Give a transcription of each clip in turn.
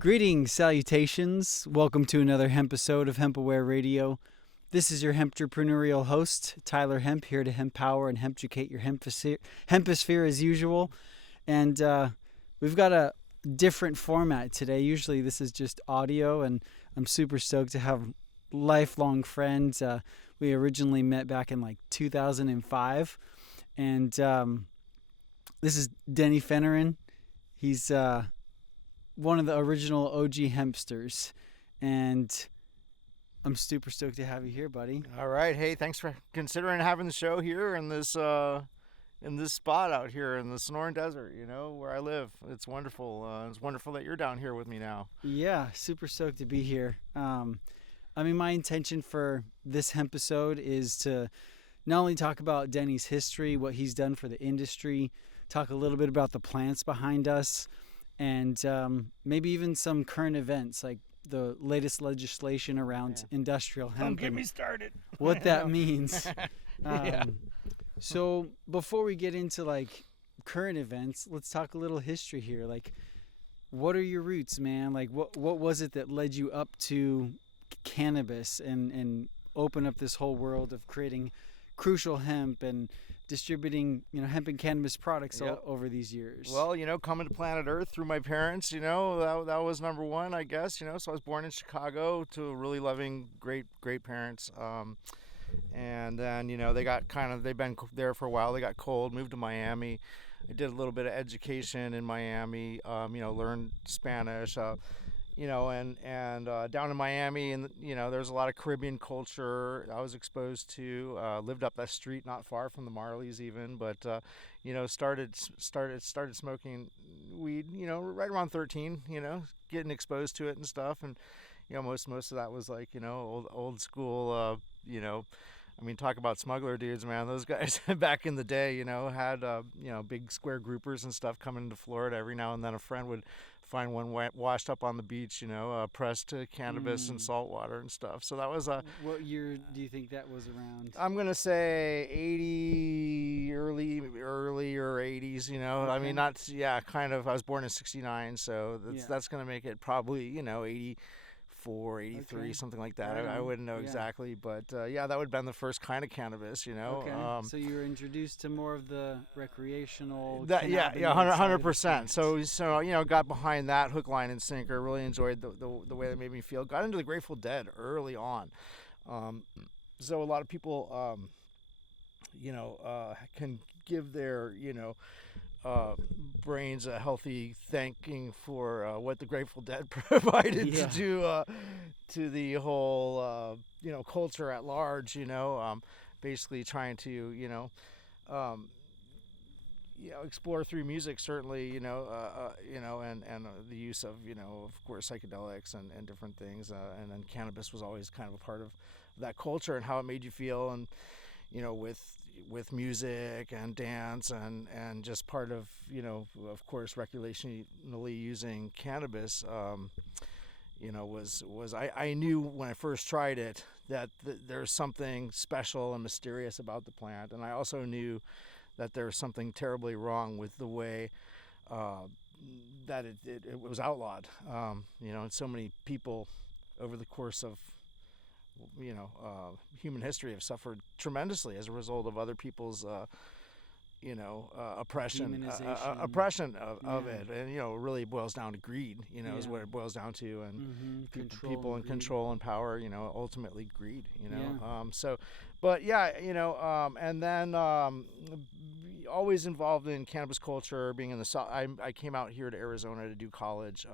Greetings, salutations. Welcome to another hemp episode of HempAware Radio. This is your hempterpreneurial host, Tyler Hemp, here to HempAware and hemp-educate your hemposphere as usual. And we've got a different format today. Usually this is just audio, and I'm super stoked to have lifelong friends. We originally met back in 2005. And this is Denny Finneran. He's one of the original OG Hempsters, and I'm super stoked to have you here, buddy. All right. Hey, thanks for considering having the show here in this spot out here in the Sonoran Desert, where I live. It's wonderful. It's wonderful that you're down here with me now. Yeah, super stoked to be here. My intention for this hemp episode is to not only talk about Denny's history, what he's done for the industry, talk a little bit about the plants behind us, and maybe even some current events like the latest legislation around industrial hemp. Don't get me started. What that means. Yeah. So before we get into current events, let's talk a little history here. What are your roots, man? What was it that led you up to cannabis and open up this whole world of creating Crucial Hemp and distributing, hemp and cannabis products over these years? Well, coming to planet Earth through my parents, that was number one, I guess, So I was born in Chicago to really loving, great parents. And then, they've been there for a while. They got cold, moved to Miami. I did a little bit of education in Miami, learned Spanish, and down in Miami, and there's a lot of Caribbean culture I was exposed to. Lived up that street, not far from the Marleys even, but started smoking weed, right around 13, getting exposed to it and stuff, and most of that was old school, talk about smuggler dudes, man. Those guys back in the day, had big square groupers and stuff coming into Florida. Every now and then a friend would find one washed up on the beach, pressed cannabis and salt water and stuff. So that was What year do you think that was around? I'm gonna say 80, earlier 80s. Okay. Kind of. I was born in '69, so that's gonna make it probably 84, 83, okay, something like that. I wouldn't know exactly, but that would have been the first kind of cannabis, Okay. So you were introduced to more of the recreational. 100%. So got behind that hook, line, and sinker. Really enjoyed the way that made me feel. Got into the Grateful Dead early on. So a lot of people, can give their, brains a healthy thanking for what the Grateful Dead provided to the whole culture at large. Basically trying to explore through music, certainly, and the use of of course psychedelics and different things, and then cannabis was always kind of a part of that culture and how it made you feel, and with music and dance and just part of of course recreationally using cannabis, was I knew when I first tried it that there's something special and mysterious about the plant, and I also knew that there was something terribly wrong with the way that it was outlawed, and so many people over the course of human history have suffered tremendously as a result of other people's, oppression of it, and it really boils down to greed. Is what it boils down to, and people in control and power. Ultimately greed. And then always involved in cannabis culture. Being in the South, I came out here to Arizona to do college.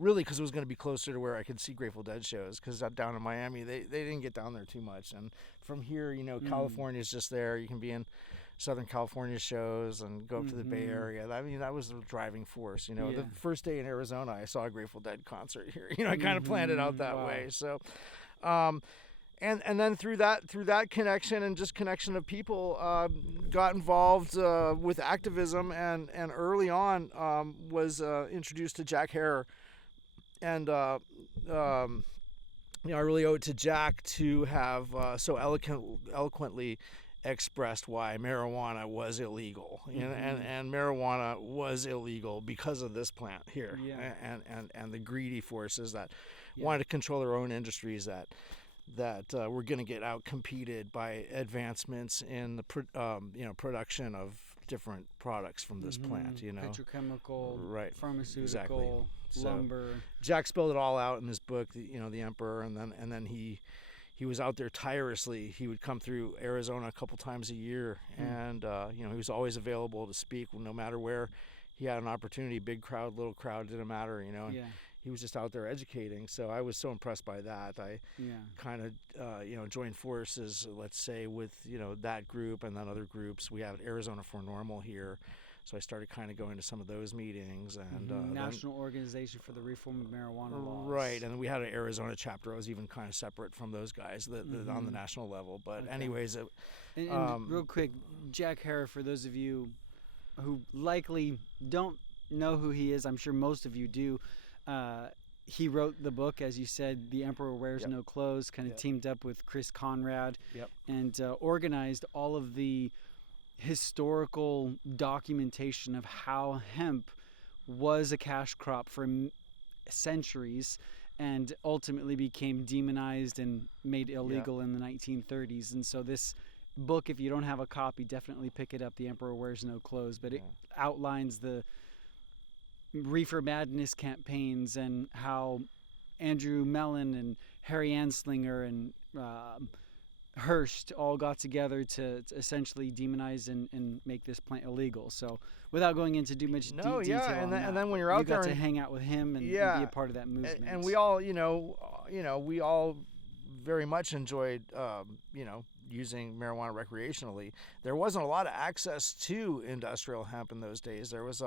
Really, because it was going to be closer to where I could see Grateful Dead shows. Because down in Miami, they didn't get down there too much. And from here, California's just there. You can be in Southern California shows and go up to the Bay Area. That was the driving force. The first day in Arizona, I saw a Grateful Dead concert here. I kind of planned it out that way. So, and then through that connection and just connection of people, got involved with activism, and early on was introduced to Jack Herer. And I really owe it to Jack to have so eloquently expressed why marijuana was illegal, and marijuana was illegal because of this plant here, and the greedy forces that wanted to control their own industries that were going to get out competed by advancements in the production of different products from this plant, petrochemical, right, pharmaceutical, exactly. lumber. So Jack spelled it all out in his book, the Emperor, and then he was out there tirelessly. He would come through Arizona a couple times a year, and he was always available to speak no matter where he had an opportunity. Big crowd, little crowd, didn't matter, He was just out there educating. So I was so impressed by that. I kind of joined forces, let's say, with that group and then other groups. We had Arizona for Normal here. So I started kind of going to some of those meetings, and National Organization for the Reform of Marijuana Laws. Right, and we had an Arizona chapter. I was even kind of separate from those guys on the national level. But anyways, and real quick, Jack Herer, for those of you who likely don't know who he is, I'm sure most of you do. He wrote the book, as you said, The Emperor Wears No Clothes. Kind of teamed up with Chris Conrad, and organized all of the historical documentation of how hemp was a cash crop for centuries and ultimately became demonized and made illegal in the 1930s. And so this book, if you don't have a copy, definitely pick it up, The Emperor Wears No Clothes. But it outlines the reefer madness campaigns and how Andrew Mellon and Harry Anslinger and Hearst all got together to essentially demonize and make this plant illegal. So without going into too much detail and on then when you're out you there got to hang out with him and be a part of that movement. And we all we all very much enjoyed using marijuana recreationally. There wasn't a lot of access to industrial hemp in those days. There was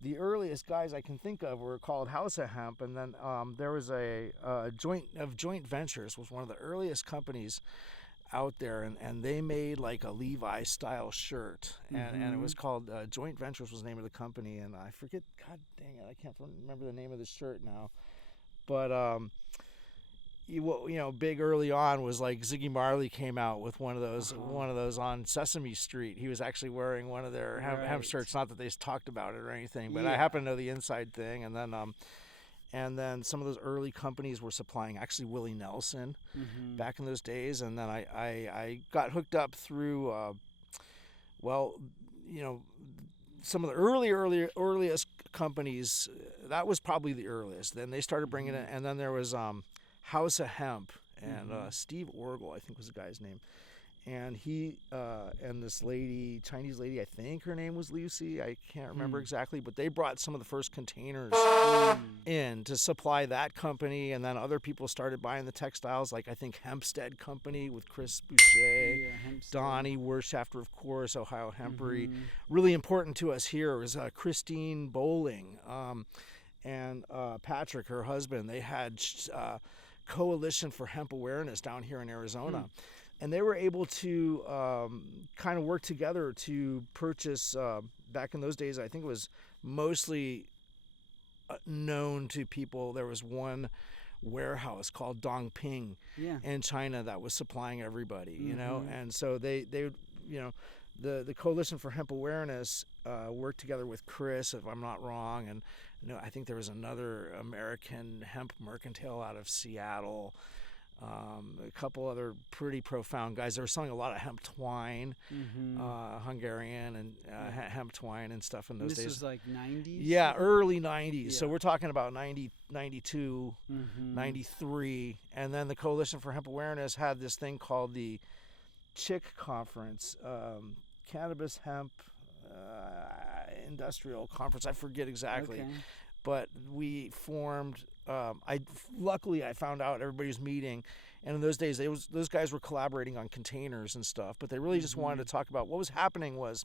the earliest guys I can think of were called House of Hemp, and then there was a Joint Ventures was one of the earliest companies out there, and they made like a Levi style shirt, and it was called Joint Ventures was the name of the company, and I forget, god dang it, I can't remember the name of the shirt now, but big early on was like Ziggy Marley came out with one of those on Sesame Street. He was actually wearing one of their hemp shirts, not that they talked about it or anything, but I happen to know the inside thing. And then some of those early companies were supplying actually Willie Nelson back in those days. And then I got hooked up through, some of the earliest companies. That was probably the earliest. Then they started bringing it, and then there was House of Hemp, and Steve Orgel, I think was the guy's name. And he and this lady, Chinese lady, I think her name was Lucy. I can't remember exactly, but they brought some of the first containers in to supply that company, and then other people started buying the textiles, like I think Hempstead Company with Chris Boucher, Donnie Wershafter, of course, Ohio Hempery. Really important to us here was Christine Bowling and Patrick, her husband. They had Coalition for Hemp Awareness down here in Arizona. And they were able to kind of work together to purchase, back in those days, I think it was mostly known to people. There was one warehouse called Dongping in China that was supplying everybody, and so they the Coalition for Hemp Awareness worked together with Chris, if I'm not wrong, and I think there was another American hemp mercantile out of Seattle. A couple other pretty profound guys. They were selling a lot of hemp twine, Hungarian and hemp twine and stuff in those days. This was like 90s? Yeah, early 90s. So we're talking about 90, 92, 93. And then the Coalition for Hemp Awareness had this thing called the CHIC Conference, Cannabis Hemp Industrial Conference. I forget exactly. Okay. But we formed... luckily I found out everybody was meeting, and in those days those guys were collaborating on containers and stuff, but they really just wanted to talk about what was happening. Was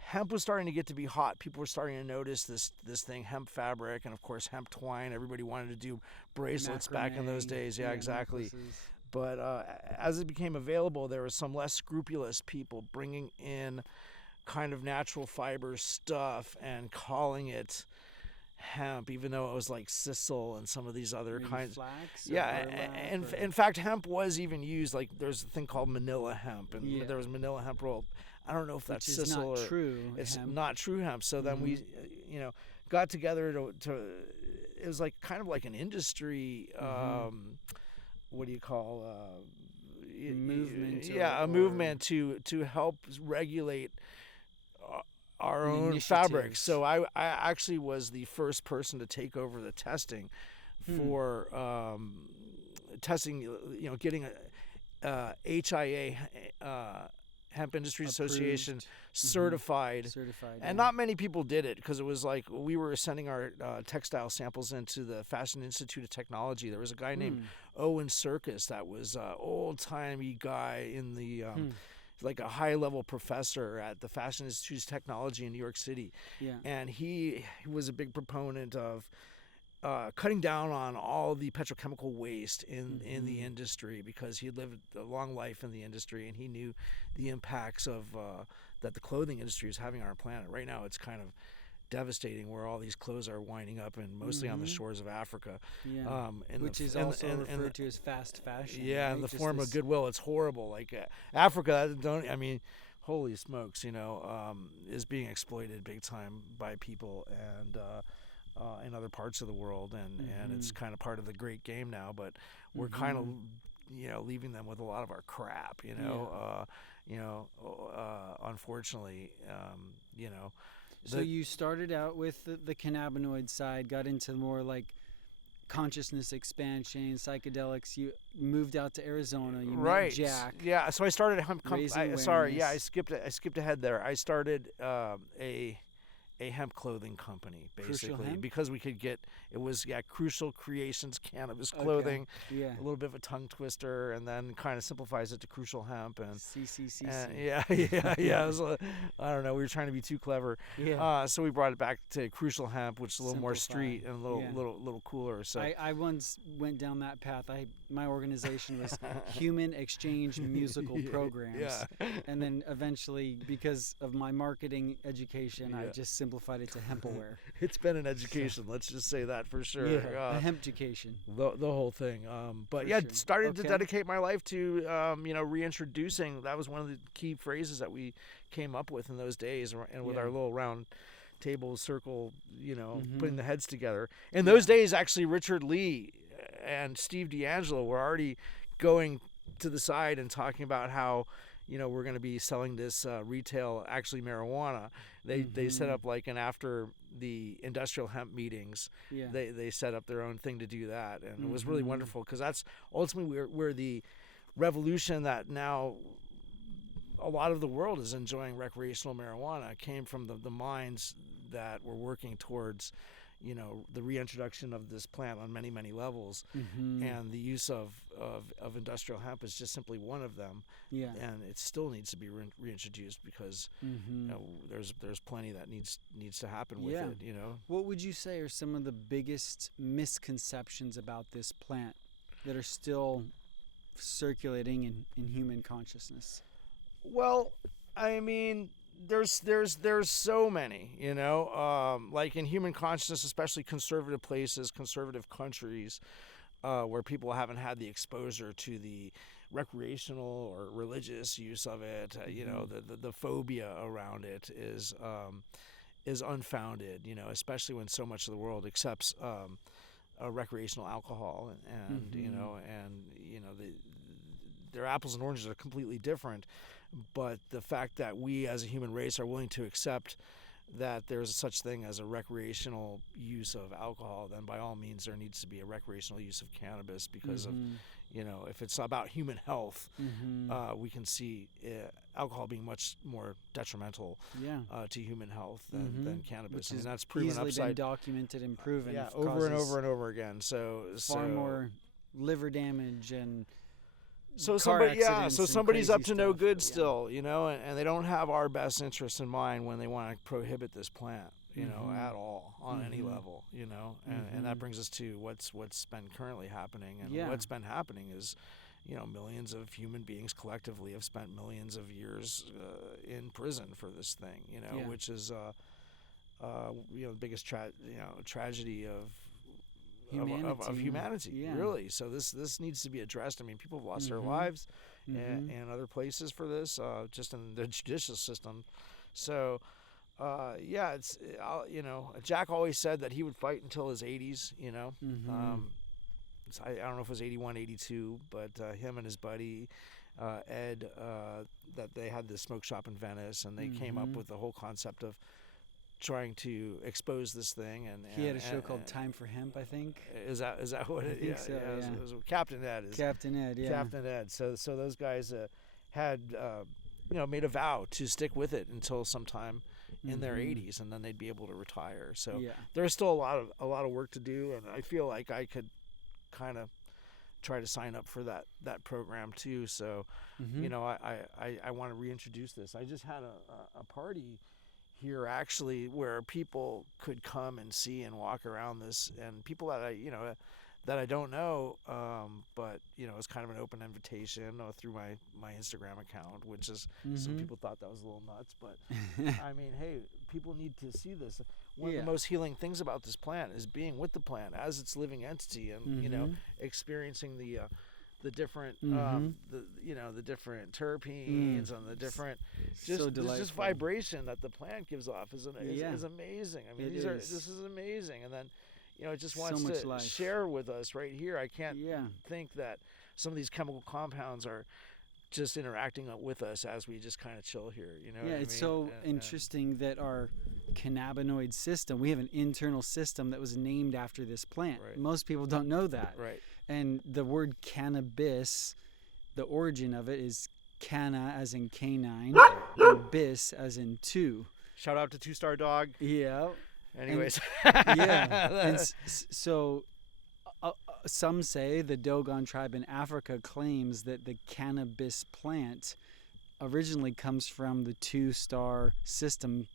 hemp was starting to get to be hot. People were starting to notice this thing, hemp fabric, and of course hemp twine. Everybody wanted to do bracelets back in those days. Yeah, exactly. Necklaces. But as it became available, there was some less scrupulous people bringing in kind of natural fiber stuff and calling it hemp, even though it was like sisal and some of these other Maybe kinds. flax. Yeah, and in fact, hemp was even used. Like there's a thing called Manila hemp, and there was Manila hemp roll. I don't know if that's which is sisal not or true. it's hemp. not true hemp. So then we, got together to. It was like kind of like an industry. What do you call? Movement. A movement to help regulate our own fabrics. So I actually was the first person to take over the testing for testing. Getting a HIA Hemp Industry Association certified. And not many people did it because it was like we were sending our textile samples into the Fashion Institute of Technology. There was a guy named Owen Circus that was an old-timey guy in the like a high-level professor at the Fashion Institute of Technology in New York City. Yeah. And he was a big proponent of cutting down on all the petrochemical waste in the industry because he had lived a long life in the industry and he knew the impacts of that the clothing industry is having on our planet. Right now it's kind of devastating where all these clothes are winding up and mostly on the shores of Africa. Yeah. Which is also referred to as fast fashion. Yeah, right? in the form of goodwill. It's horrible. Like Africa, holy smokes, is being exploited big time by people and in other parts of the world, and it's kind of part of the great game now. But we're kind of, leaving them with a lot of our crap, unfortunately, So you started out with the cannabinoid side, got into more like consciousness expansion, psychedelics. You moved out to Arizona. You met Jack. Yeah. So I started hemp. I skipped ahead there. I started a hemp clothing company, basically, because we could get Crucial Creations Cannabis Clothing, a little bit of a tongue twister, and then kind of simplifies it to Crucial Hemp and CCCC. It was I don't know, we were trying to be too clever, so we brought it back to Crucial Hemp, which is a little more street and a little cooler. So I once went down that path. My organization was Human Exchange Musical Programs, and then eventually, because of my marketing education, I just simplified it to HempAware. It's been an education, let's just say that for sure. A hemp education. The whole thing. Started to dedicate my life to reintroducing. That was one of the key phrases that we came up with in those days, and with our little round table circle, putting the heads together. In those days, actually, Richard Lee and Steve D'Angelo were already going to the side and talking about how we're going to be selling this retail, actually marijuana. They set up after the industrial hemp meetings, they set up their own thing to do that, and it was really wonderful because that's ultimately where the revolution that now a lot of the world is enjoying recreational marijuana came from the minds that were working towards the reintroduction of this plant on many, many levels, and the use of industrial hemp is just simply one of them. And it still needs to be reintroduced because there's plenty that needs to happen with it. What would you say are some of the biggest misconceptions about this plant that are still circulating in human consciousness? Well, I mean, there's so many, like in human consciousness, especially conservative places, conservative countries, where people haven't had the exposure to the recreational or religious use of it. The phobia around it is unfounded, especially when so much of the world accepts recreational alcohol and their apples and oranges are completely different. But the fact that we as a human race are willing to accept that there's such thing as a recreational use of alcohol, then by all means there needs to be a recreational use of cannabis because of, if it's about human health, we can see alcohol being much more detrimental to human health than cannabis. Which and that's proven easily upside been documented and proven. Over and over and over again. Far more liver damage and somebody's up to no good stuff, still, and they don't have our best interests in mind when they want to prohibit this plant, at all on any level, and that brings us to what's been currently happening, and what's been happening is, millions of human beings collectively have spent millions of years in prison for this thing, which is the biggest tragedy of humanity. humanity, really. So this needs to be addressed. I mean, people have lost their lives and other places for this, just in the judicial system. So, it's Jack always said that he would fight until his 80s. I don't know if it was 81, 82, but him and his buddy Ed, that they had this smoke shop in Venice, and they came up with the whole concept of trying to expose this thing. And he had a show called Time for Hemp, I think. Is that what it is? I think so, yeah. It was Captain Ed. Captain Ed, yeah. Captain Ed. So those guys had made a vow to stick with it until sometime in their 80s, and then they'd be able to retire. So there's still a lot of work to do, and I feel like I could kind of try to sign up for that program too. So I want to reintroduce this. I just had a party here actually where people could come and see and walk around this, and people that I don't know, but it's kind of an open invitation through my Instagram account, which is some people thought that was a little nuts, but I mean, hey, people need to see this. One of the most healing things about this plant is being with the plant as its living entity, and experiencing the different the different terpenes and the different just vibration that the plant gives off is amazing. I mean, this is amazing. And then it just wants to share with us right here. I can't think that some of these chemical compounds are just interacting with us as we just kind of chill here. It's so interesting that our cannabinoid system, we have an internal system that was named after this plant. Right. Most people don't know that. Right. And the word cannabis, the origin of it is canna as in canine, and bis as in two. Shout out to Two Star Dog. Yeah. Anyways. And so some say the Dogon tribe in Africa claims that the cannabis plant originally comes from the 2-star system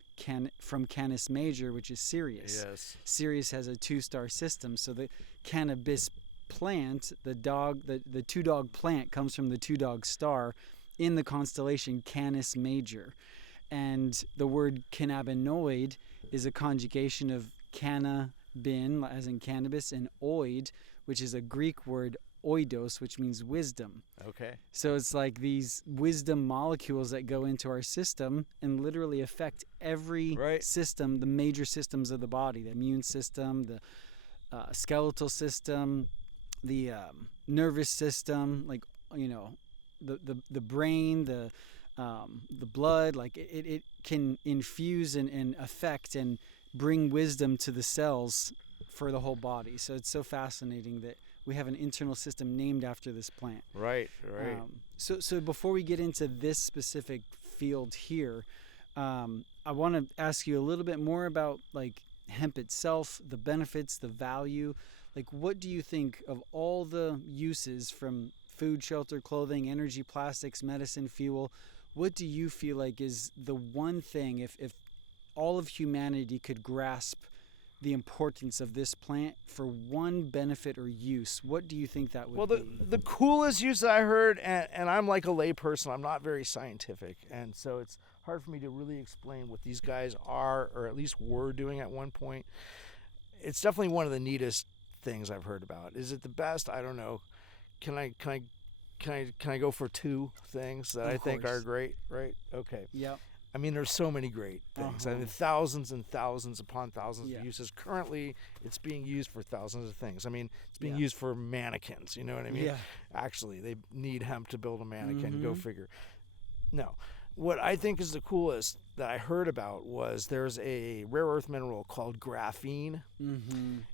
from Canis Major, which is Sirius. Yes. Sirius has a 2-star system, so the cannabis plant, the 2-dog plant, comes from the 2-dog star in the constellation Canis Major. And the word cannabinoid is a conjugation of cannabin, as in cannabis, and oid, which is a Greek word oidos, which means wisdom. Okay. So it's like these wisdom molecules that go into our system and literally affect every system, the major systems of the body, the immune system, the skeletal system, the nervous system, like, the brain, the blood, like it can infuse and affect and bring wisdom to the cells for the whole body. So it's so fascinating that we have an internal system named after this plant. Right. So before we get into this specific field here, I want to ask you a little bit more about like hemp itself, the benefits, the value. Like, what do you think of all the uses from food, shelter, clothing, energy, plastics, medicine, fuel? What do you feel like is the one thing, if all of humanity could grasp the importance of this plant for one benefit or use, what do you think that would be? Well, the coolest use that I heard, and I'm like a lay person, I'm not very scientific, and so it's hard for me to really explain what these guys are, or at least were doing at one point. It's definitely one of the neatest things I've heard about. Is it the best? I don't know. Can I go for two things that I think are great? Right? Okay. Yeah. I mean, there's so many great things. I mean, thousands and thousands upon thousands of uses. Currently, it's being used for thousands of things. I mean, it's being used for mannequins. You know what I mean? Yeah. Actually, they need hemp to build a mannequin. Go figure. No. What I think is the coolest that I heard about was there's a rare earth mineral called graphene.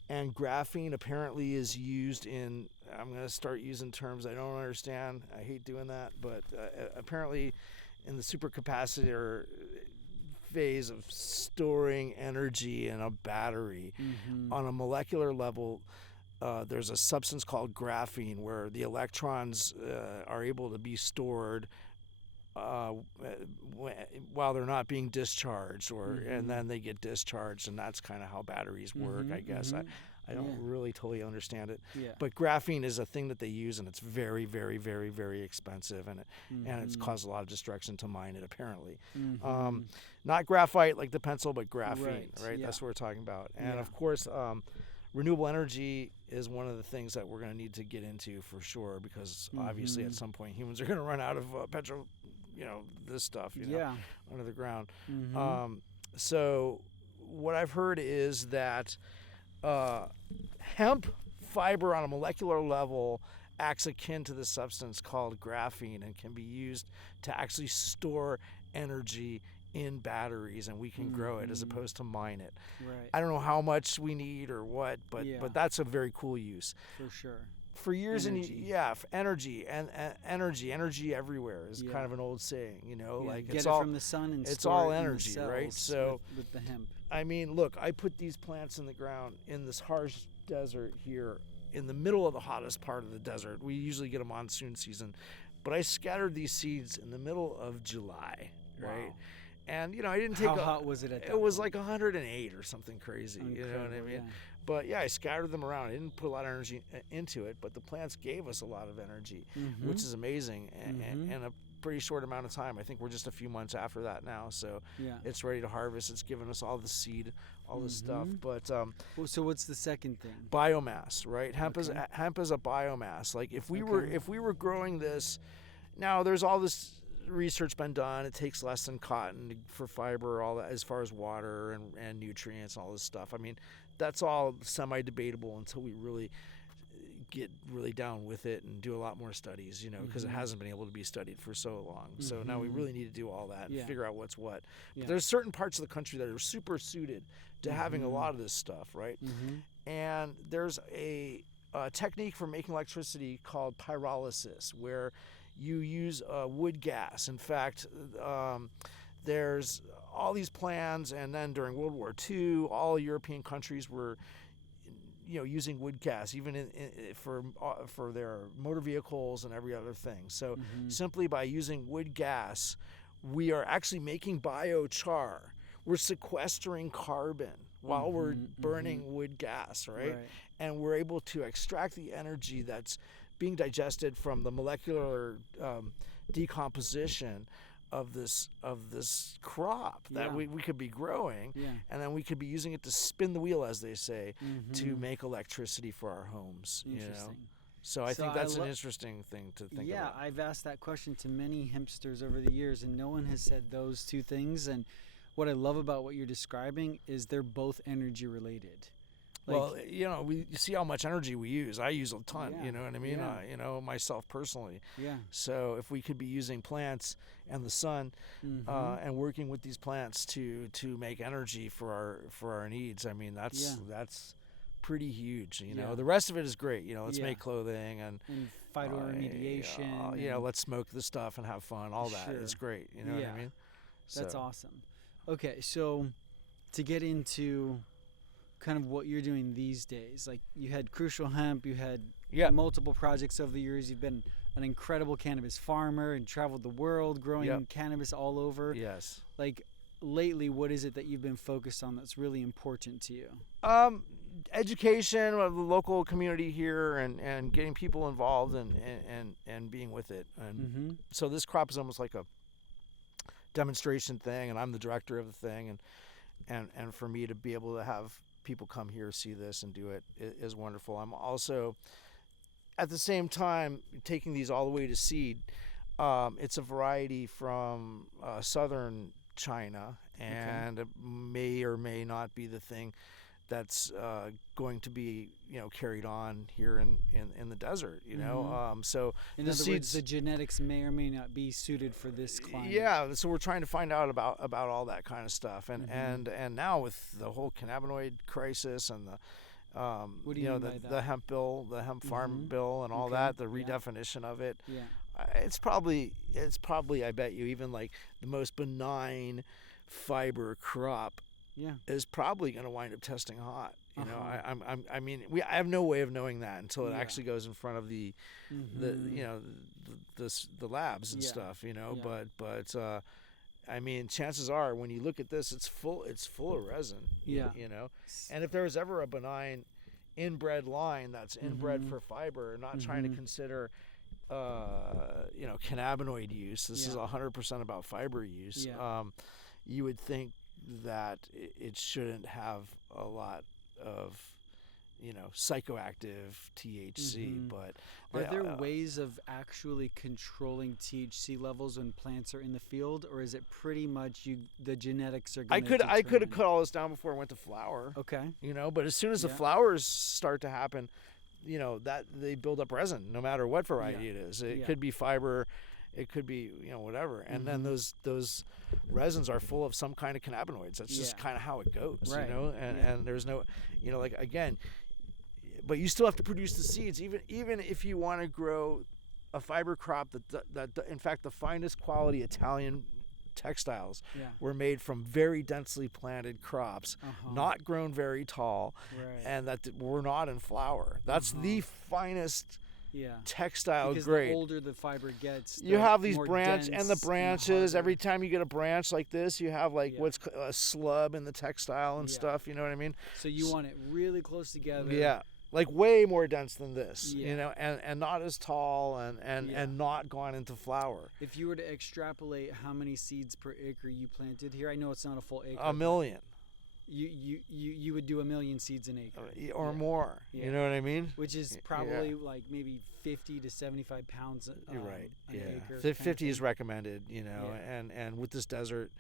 And graphene apparently is used in, I'm going to start using terms I don't understand. I hate doing that. But apparently in the supercapacitor phase of storing energy in a battery on a molecular level, there's a substance called graphene where the electrons are able to be stored while they're not being discharged, and then they get discharged, and that's kind of how batteries work, I guess. I don't really totally understand it. Yeah. But graphene is a thing that they use, and it's very, very, very, very expensive, and it's caused a lot of destruction to mine it, apparently. Not graphite like the pencil, but graphene, right? Yeah. That's what we're talking about. And of course, renewable energy is one of the things that we're going to need to get into for sure, because obviously at some point humans are going to run out of petrol, this stuff, under the ground. So what I've heard is that hemp fiber on a molecular level acts akin to the substance called graphene and can be used to actually store energy in batteries, and we can grow it as opposed to mine it. Right. I don't know how much we need or what, but that's a very cool use. For sure. For years energy. Energy and energy everywhere is kind of an old saying, like get it's it all from the sun and it's store all it in the energy, cells right? So with the hemp. I mean, look, I put these plants in the ground in this harsh desert here in the middle of the hottest part of the desert. We usually get a monsoon season, but I scattered these seeds in the middle of July, right? Wow. And I didn't take. How hot was it at that It was point? like 108 or something crazy. Incredible, you know what I mean? Yeah. But I scattered them around. I didn't put a lot of energy into it, but the plants gave us a lot of energy, which is amazing in a pretty short amount of time. I think we're just a few months after that now, so it's ready to harvest. It's given us all the seed, all the stuff. But so what's the second thing? Biomass, right? Hemp is a biomass. Like if we were growing this, now there's all this research been done. It takes less than cotton for fiber, all that, as far as water and nutrients and all this stuff. I mean, that's all semi-debatable until we really get really down with it and do a lot more studies, because it hasn't been able to be studied for so long. So now we really need to do all that and figure out what's what. But there's certain parts of the country that are super suited to having a lot of this stuff, right? And there's a technique for making electricity called pyrolysis, where you use wood gas. In fact, there's all these plans, and then during World War II, all European countries were, using wood gas, even for their motor vehicles and every other thing. So simply by using wood gas, we are actually making biochar. We're sequestering carbon while we're burning wood gas, right? And we're able to extract the energy that's being digested from the molecular decomposition of this crop that we could be growing, and then we could be using it to spin the wheel, as they say, to make electricity for our homes. So I think that's an interesting thing to think about. Yeah, I've asked that question to many hempsters over the years, and no one has said those two things. And what I love about what you're describing is they're both energy related. Well, we see how much energy we use. I use a ton, you know what I mean? Myself personally. Yeah. So if we could be using plants and the sun and working with these plants to make energy for our needs, I mean, that's pretty huge, The rest of it is great, let's make clothing and phytoremediation. Let's smoke the stuff and have fun, all that. It's great, you know what I mean? That's awesome. Okay, so to get into kind of what you're doing these days, like you had Crucial Hemp, you had multiple projects over the years. You've been an incredible cannabis farmer and traveled the world growing cannabis all over. Yes. Like lately, what is it that you've been focused on that's really important to you? Education of the local community here and getting people involved and being with it. And so this crop is almost like a demonstration thing, and I'm the director of the thing, and for me to be able to have people come here, see this, and do it is wonderful. I'm also, at the same time, taking these all the way to seed. It's a variety from southern China, and it may or may not be the thing that's going to be carried on here in the desert. So in other words, the genetics may or may not be suited for this climate. Yeah, so we're trying to find out about all that kind of stuff, and now with the whole cannabinoid crisis and the what do you mean by that? The hemp bill, the hemp farm bill, and all that, the redefinition of it. It's probably I bet you even like the most benign fiber crop is probably going to wind up testing hot. I mean, I have no way of knowing that until it actually goes in front of the labs and stuff. But I mean, chances are when you look at this, it's full of resin. And if there was ever a benign inbred line that's inbred for fiber, not trying to consider cannabinoid use. This is 100% about fiber use. You would think that it shouldn't have a lot of psychoactive THC, but are there ways of actually controlling THC levels when plants are in the field, or is it pretty much the genetics are going to I could have cut all this down before I went to flower. Okay. But as soon as the flowers start to happen, that they build up resin no matter what variety it is. It could be fiber, it could be whatever, and then those resins are full of some kind of cannabinoids. That's just kind of how it goes, and there's no again, but you still have to produce the seeds, even if you want to grow a fiber crop that in fact the finest quality Italian textiles were made from very densely planted crops, not grown very tall, and that were not in flower. That's the finest textile because grade. The older the fiber gets, you have these branches, and the branches, every time you get a branch like this, you have what's a slub in the textile and stuff, you know what I mean? So you want it really close together. Yeah. Like way more dense than this, and not as tall and not gone into flower. If you were to extrapolate how many seeds per acre you planted here, I know it's not a full acre. 1 million. You would do 1 million seeds an acre or more. You know what I mean? Which is probably like maybe 50 to 75 pounds. You're right. An acre. 50 is recommended. And with this desert,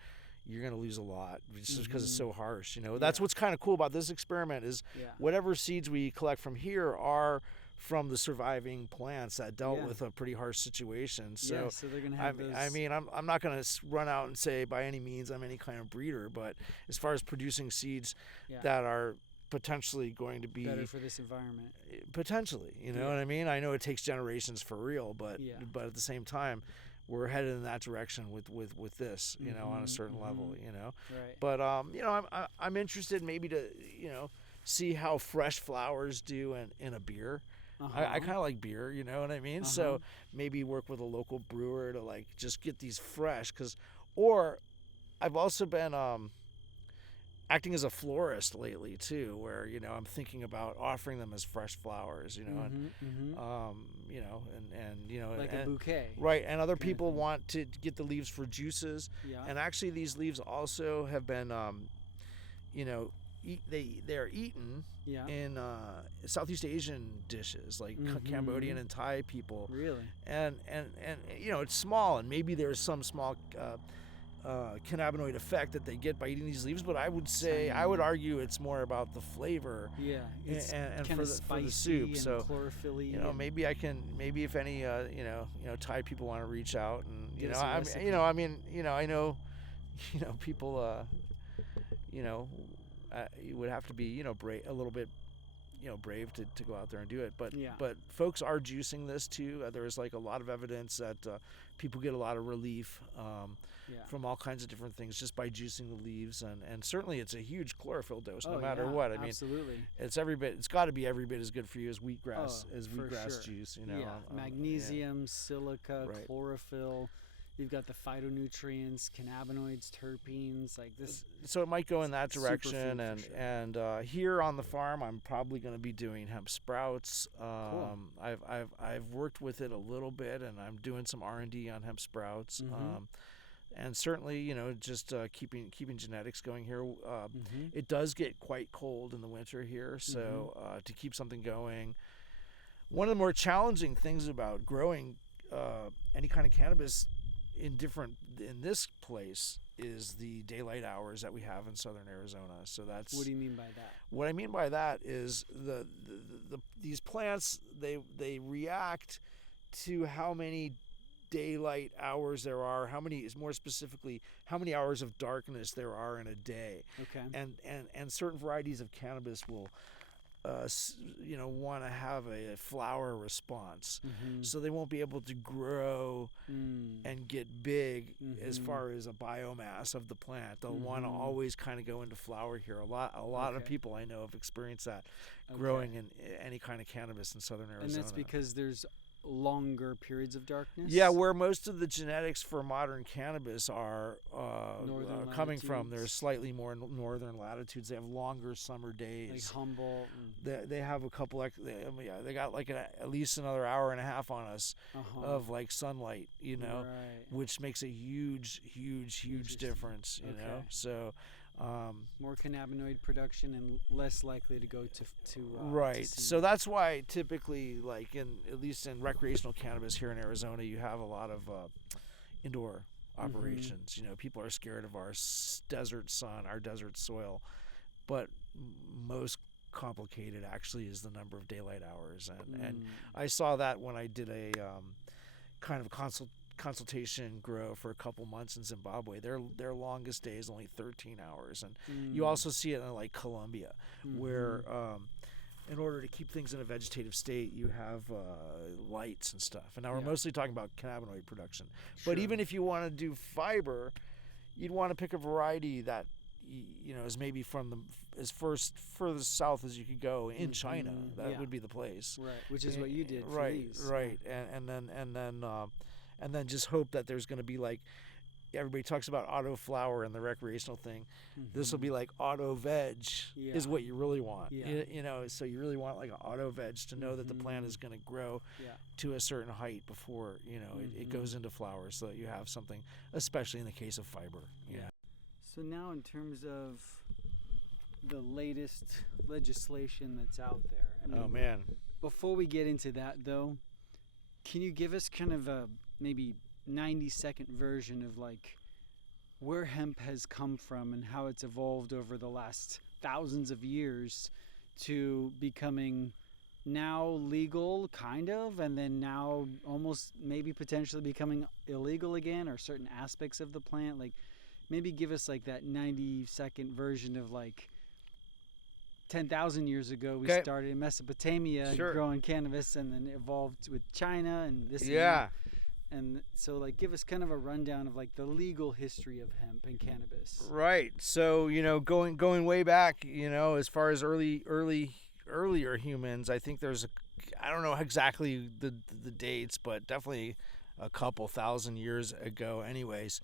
you're going to lose a lot just because it's so harsh. That's what's kind of cool about this experiment is whatever seeds we collect from here are from the surviving plants that dealt with a pretty harsh situation. So, so they're going to have those. I mean, I'm not going to run out and say by any means I'm any kind of breeder, but as far as producing seeds that are potentially going to be better for this environment, potentially, you know what I mean? I know it takes generations for real, but at the same time, we're headed in that direction with this, on a certain level, Right. But I'm interested maybe to see how fresh flowers do in a beer. I kind of like beer, you know what I mean? So maybe work with a local brewer to just get these fresh, or I've also been acting as a florist lately too, where I'm thinking about offering them as fresh flowers, like a bouquet, right? And other people want to get the leaves for juices, and actually these leaves also have been, they're eaten in Southeast Asian dishes like Cambodian and Thai people. Really, and it's small, and maybe there's some small cannabinoid effect that they get by eating these leaves, but I would argue it's more about the flavor. It's and for the soup. And so chlorophyll-y. Maybe if any Thai people want to reach out, and I know people you would have to be a little bit brave to go out there and do it, but folks are juicing this too. There's a lot of evidence that people get a lot of relief from all kinds of different things just by juicing the leaves, and certainly it's a huge chlorophyll dose no matter what. I mean, absolutely, it's got to be every bit as good for you as wheatgrass juice. Magnesium, silica, chlorophyll. You've got the phytonutrients, cannabinoids, terpenes, like this. So it might go in that direction, and here on the farm, I'm probably going to be doing hemp sprouts. Cool. I've worked with it a little bit, and I'm doing some R&D on hemp sprouts. And certainly, just keeping genetics going here. It does get quite cold in the winter here, so to keep something going. One of the more challenging things about growing any kind of cannabis in this place is the daylight hours that we have in southern Arizona. So that's. What do you mean by that? What I mean by that is these plants they react to how many daylight hours there are, more specifically how many hours of darkness there are in a day. Okay. And certain varieties of cannabis will want to have a flower response, so they won't be able to grow and get big as far as a biomass of the plant. They'll want to always kind of go into flower here. A lot of people I know have experienced that growing in any kind of cannabis in southern Arizona. And that's because there's longer periods of darkness. Yeah, where most of the genetics for modern cannabis are coming from, there's slightly more northern latitudes. They have longer summer days. Like Humboldt. They have a couple. They got like at least another hour and a half on us of like sunlight. Which makes a huge difference. You know, so. More cannabinoid production and less likely to go to right. So that's why typically, like at least in recreational cannabis here in Arizona, you have a lot of indoor operations. People are scared of our desert sun, our desert soil, but most complicated actually is the number of daylight hours, and I saw that when I did a kind of consultation grow for a couple months in Zimbabwe. Their longest day is only 13 hours, and you also see it in like Colombia, where in order to keep things in a vegetative state, you have lights and stuff. And now we're mostly talking about cannabinoid production, but even if you want to do fiber, you'd want to pick a variety that is maybe from the furthest south as you could go in China. That would be the place, right? Which is what you did, for right? These. Right, and then just hope that there's going to be like, everybody talks about auto flower and the recreational thing. This will be like auto veg is what you really want. So you really want like an auto veg to know that the plant is going to grow to a certain height before it goes into flower, so that you have something, especially in the case of fiber. So now, in terms of the latest legislation that's out there, oh man! Before we get into that, though, can you give us kind of a maybe 90-second version of like where hemp has come from and how it's evolved over the last thousands of years to becoming now legal, kind of, and then now almost maybe potentially becoming illegal again, or certain aspects of the plant? Like, maybe give us like that 90-second version of like 10,000 years ago we started in Mesopotamia growing cannabis, and then evolved with China and this. And so, like, give us kind of a rundown of like the legal history of hemp and cannabis. Right. So going way back, as far as earlier humans, I think I don't know exactly the dates, but definitely a couple thousand years ago. Anyways,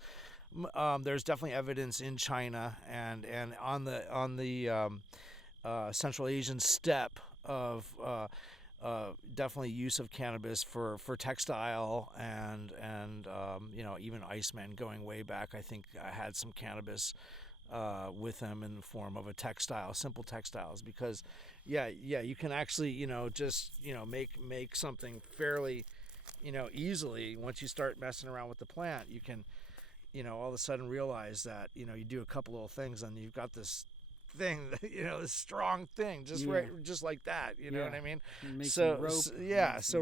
there's definitely evidence in China and on the Central Asian steppe of definitely use of cannabis for textile and even Iceman, going way back. I think I had some cannabis with them in the form of a textile, simple textiles, because you can actually just make something fairly easily. Once you start messing around with the plant, you can all of a sudden realize that you do a couple little things and you've got this thing, this strong thing, just like that. You know what I mean? So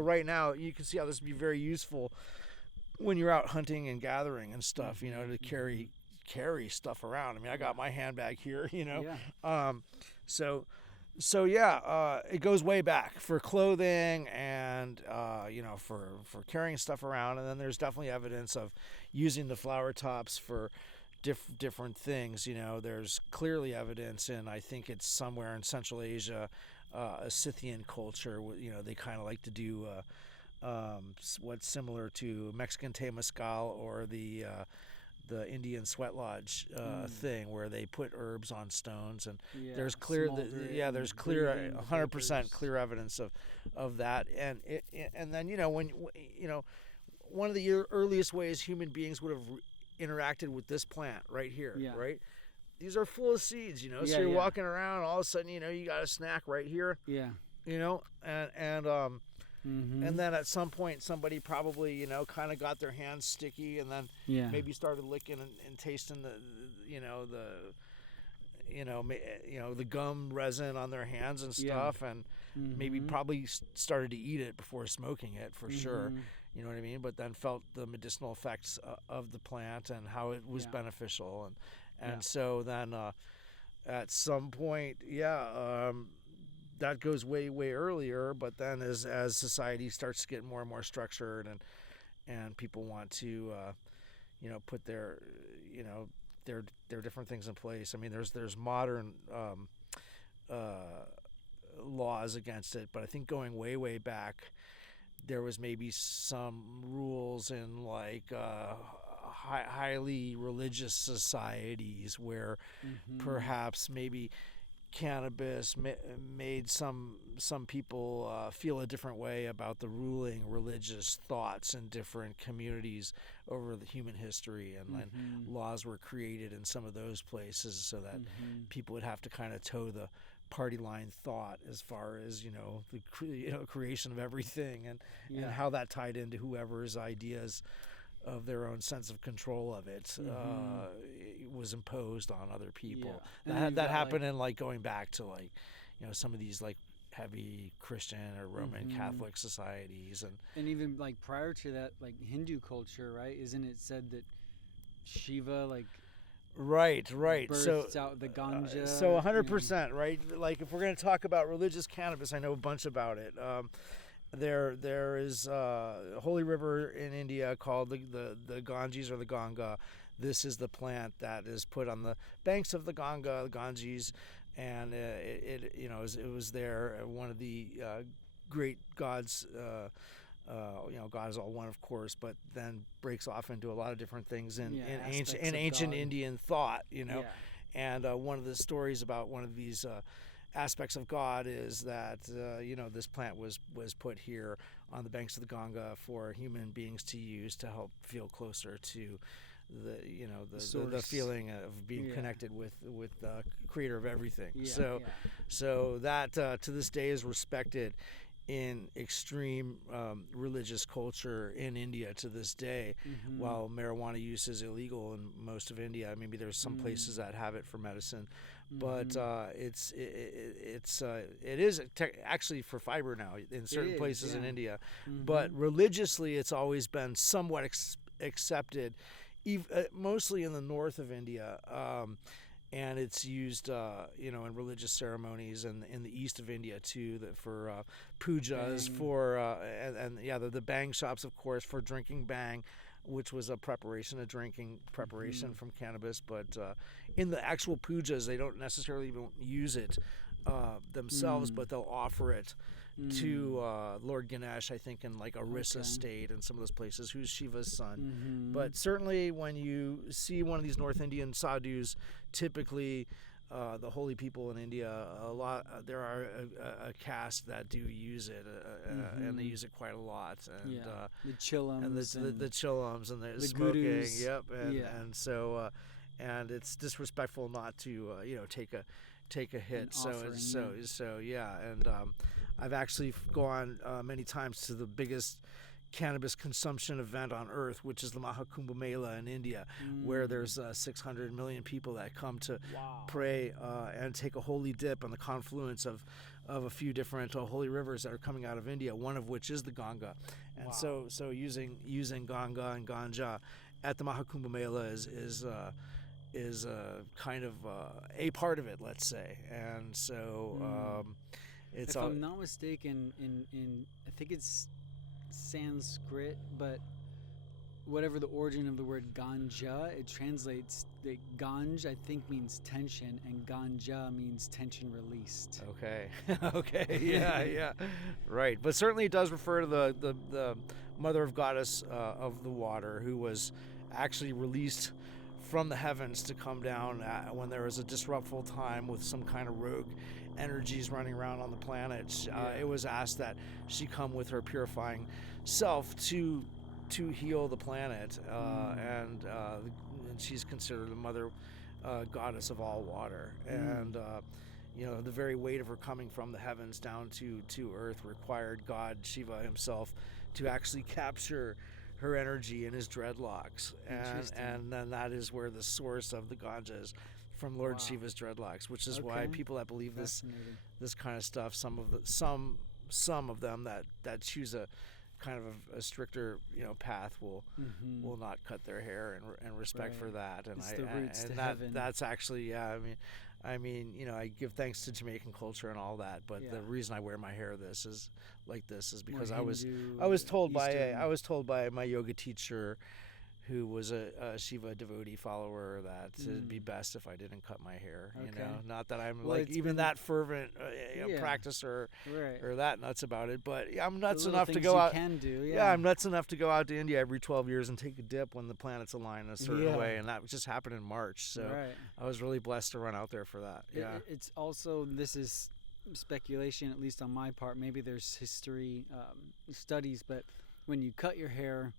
right now you can see how this would be very useful when you're out hunting and gathering and stuff. To carry stuff around. I mean, I got my handbag here. It goes way back for clothing and for carrying stuff around. And then there's definitely evidence of using the flower tops for different things. There's clearly evidence, and I think it's somewhere in Central Asia, a Scythian culture. They kind of like to do what's similar to Mexican Temazcal or the Indian sweat lodge thing, where they put herbs on stones, and there's clear 100% clear evidence of that. And then when one of the earliest ways human beings would have interacted with this plant right here, right? These are full of seeds, so you're walking around, all of a sudden, you got a snack right here, and then at some point somebody probably, kind of got their hands sticky, and then maybe started licking and tasting the gum resin on their hands and stuff, and maybe probably started to eat it before smoking it for sure. You know what I mean? But then felt the medicinal effects of the plant and how it was beneficial. And so then at some point, that goes way, way earlier. But then as society starts to get more and more structured and people want to, put their different things in place. I mean, there's modern laws against it. But I think going way, way back, there was maybe some rules in like highly religious societies where perhaps maybe cannabis made some people feel a different way about the ruling religious thoughts in different communities over the human history, and laws were created in some of those places so that people would have to kind of toe the party line thought as far as the creation of everything, and how that tied into whoever's ideas of their own sense of control of it was imposed on other people. That happened in like going back to like some of these like heavy Christian or Roman Catholic societies, and even like prior to that, like Hindu culture, right? Isn't it said that Shiva like right bursts out the ganja? So 100%, right? Like if we're going to talk about religious cannabis, I know a bunch about it. There is a holy river in India called the Ganges or the Ganga. This is the plant that is put on the banks of the Ganges, and it was there. One of the great gods. God is all one, of course, but then breaks off into a lot of different things in ancient Indian thought. And one of the stories about one of these aspects of God is that this plant was put here on the banks of the Ganga for human beings to use to help feel closer to the feeling of being connected with the creator of everything. So that to this day is respected in extreme religious culture in India to this day. While marijuana use is illegal in most of India, maybe there's some places that have it for medicine, but it is actually for fiber now in certain places in India. But religiously, it's always been somewhat accepted, mostly in the north of India. And it's used, in religious ceremonies, and in the east of India too, for pujas, the bang shops, of course, for drinking bang, which was a drinking preparation from cannabis. But in the actual pujas, they don't necessarily even use it themselves, but they'll offer it to Lord Ganesh, I think, in like Orissa state and some of those places, who's Shiva's son. But certainly when you see one of these North Indian sadhus, typically the holy people in India, there are a caste that do use it, and they use it quite a lot. And the chillums and the chillums and the smoking. Gurus. And so and it's disrespectful not to take a hit. And I've actually gone many times to the biggest cannabis consumption event on earth, which is the Mahakumbh Mela in India, where there's 600 million people that come to pray and take a holy dip on the confluence of a few different holy rivers that are coming out of India, one of which is the Ganga. And so using Ganga and Ganja at the Mahakumbh Mela is kind of a part of it, let's say. And so it's if I'm not mistaken, in I think it's Sanskrit, but whatever the origin of the word ganja, it translates, the ganj I think means tension, and ganja means tension released. Okay. Right. But certainly it does refer to the mother of goddess of the water, who was actually released from the heavens to come down when there was a disruptful time with some kind of rogue energies running around on the planet. It was asked that she come with her purifying self to heal the planet, and she's considered the mother goddess of all water. And the very weight of her coming from the heavens down to earth required God Shiva himself to actually capture her energy in his dreadlocks, and then that is where the source of the ganja is, from Lord Shiva's dreadlocks, which is why people that believe this kind of stuff, some of them that choose a kind of a stricter path will not cut their hair in respect for that. And it's the roots to heaven. That's actually I mean, I give thanks to Jamaican culture and all that, but the reason I wear my hair is because I was told by my yoga teacher who was a Shiva devotee follower, that it'd be best if I didn't cut my hair. You know, not that I'm even that fervent practicer or that nuts about it, but I'm nuts enough to go out. I'm nuts enough to go out to India every 12 years and take a dip when the planets align in a certain way, and that just happened in March. So I was really blessed to run out there for that. Yeah, it's also, this is speculation, at least on my part. Maybe there's history studies, but when you cut your hair,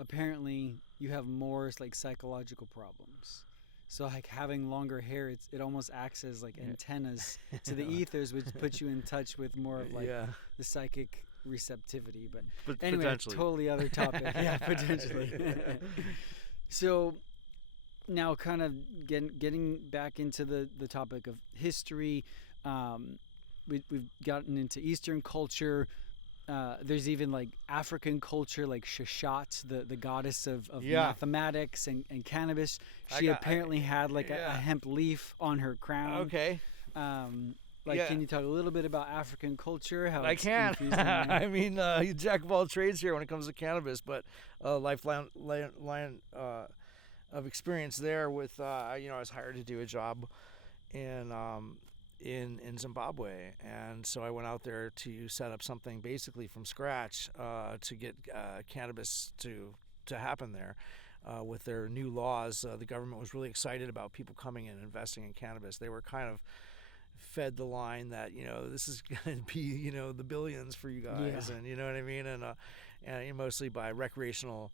apparently you have more like psychological problems. So like having longer hair, it almost acts as like antennas to the ethers, which puts you in touch with more of like the psychic receptivity. But anyway, totally other topic. Yeah, potentially. So now kind of getting back into the topic of history, we've gotten into Eastern culture. There's even like African culture, like Shashat, the goddess of mathematics and cannabis. She apparently had like a hemp leaf on her crown. Okay. Can you talk a little bit about African culture? How I can. I mean, you jack of all trades here when it comes to cannabis, but lifeline of experience there with, I was hired to do a job in Zimbabwe, and so I went out there to set up something basically from scratch to get cannabis to happen there. With their new laws, the government was really excited about people coming in and investing in cannabis. They were kind of fed the line that this is going to be the billions for you guys, and you know what I mean, and mostly by recreational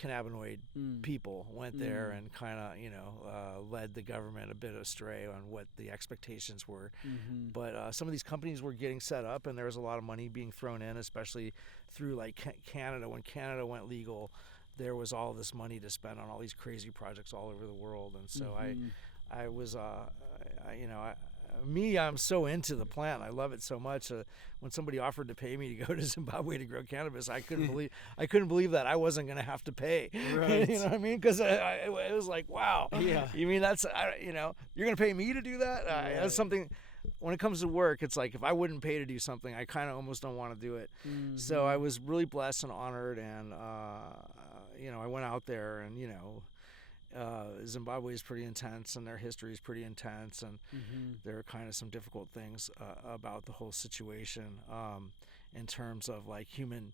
cannabinoid people went there and kind of led the government a bit astray on what the expectations were. But some of these companies were getting set up, and there was a lot of money being thrown in, especially through like Canada. When Canada went legal, there was all this money to spend on all these crazy projects all over the world. And so I was I'm so into the plant. I love it so much. When somebody offered to pay me to go to Zimbabwe to grow cannabis, I couldn't believe that I wasn't going to have to pay. Right. You know what I mean? Because it was like, wow. Yeah. You mean that's you're going to pay me to do that? That's something. When it comes to work, it's like if I wouldn't pay to do something, I kind of almost don't want to do it. So I was really blessed and honored, and I went out there, and Zimbabwe is pretty intense, and their history is pretty intense, and there are kind of some difficult things about the whole situation in terms of like human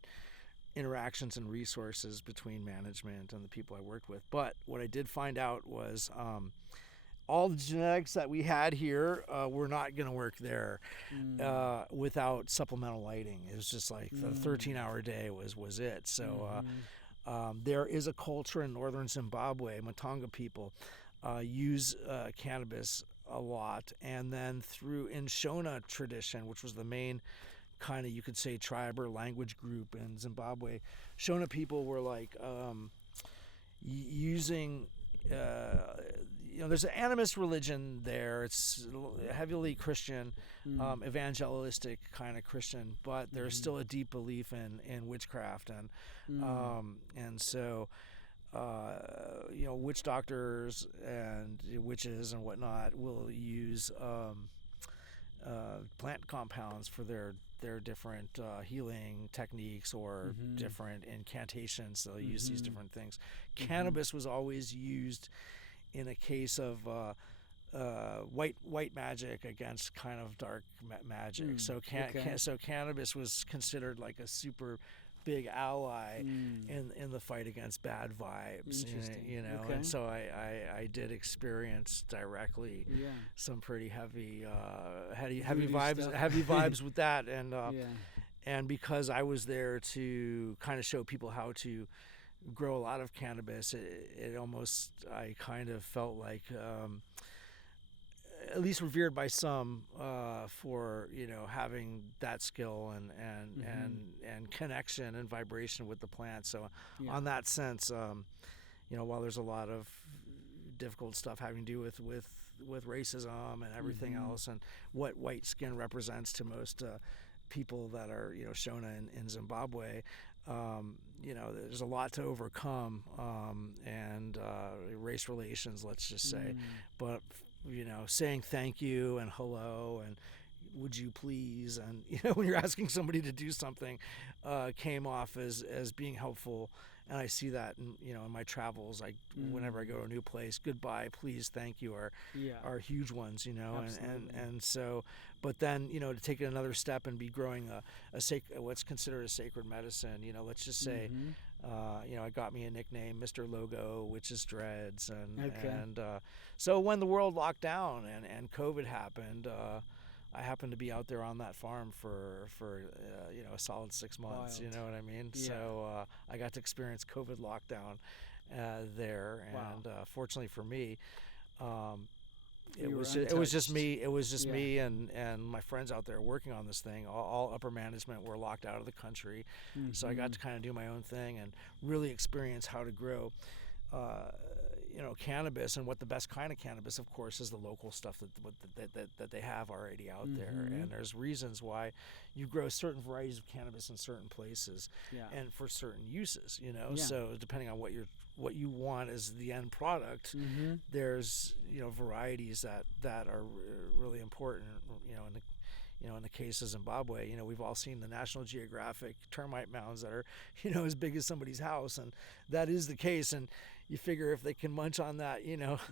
interactions and resources between management and the people I worked with. But what I did find out was all the genetics that we had here were not going to work there without supplemental lighting. It was just like the 13-hour day was it. So there is a culture in northern Zimbabwe. Matanga people use cannabis a lot, and then in Shona tradition, which was the main kind of, you could say, tribe or language group in Zimbabwe, Shona people were like using there's an animist religion there. It's heavily Christian, evangelistic kind of Christian, but there's still a deep belief in witchcraft, and so witch doctors and witches and whatnot will use plant compounds for their different healing techniques or different incantations. They'll use these different things. Cannabis was always used in a case of white magic against kind of dark magic. So cannabis was considered like a super big ally in the fight against bad vibes. And so I did experience directly some pretty heavy vibes with that, and because I was there to kind of show people how to grow a lot of cannabis, it almost, I kind of felt like at least revered by some for having that skill and connection and vibration with the plant. So on that sense, while there's a lot of difficult stuff having to do with racism and everything else, and what white skin represents to most people that are Shona in Zimbabwe, there's a lot to overcome, and race relations, let's just say. But saying thank you and hello and would you please, and when you're asking somebody to do something, came off as being helpful. And I see that in my travels. Whenever I go to a new place, goodbye, please, thank you are huge ones, and so, but then to take it another step and be growing what's considered a sacred medicine. Let's just say, I got me a nickname, Mr. Logo, which is dreads, and so when the world locked down and COVID happened, I happened to be out there on that farm for a solid 6 months. Wild. You know what I mean? Yeah. So I got to experience COVID lockdown there, and fortunately for me, it was just me. It was just me and my friends out there working on this thing. All upper management were locked out of the country, so I got to kind of do my own thing and really experience how to grow. Cannabis, and what the best kind of cannabis, of course, is the local stuff that they have already out there. And there's reasons why you grow certain varieties of cannabis in certain places and for certain uses. So depending on what you want as the end product, there's varieties that are really important. In the case of Zimbabwe, we've all seen the National Geographic termite mounds that are, as big as somebody's house, and that is the case. And you figure if they can munch on that,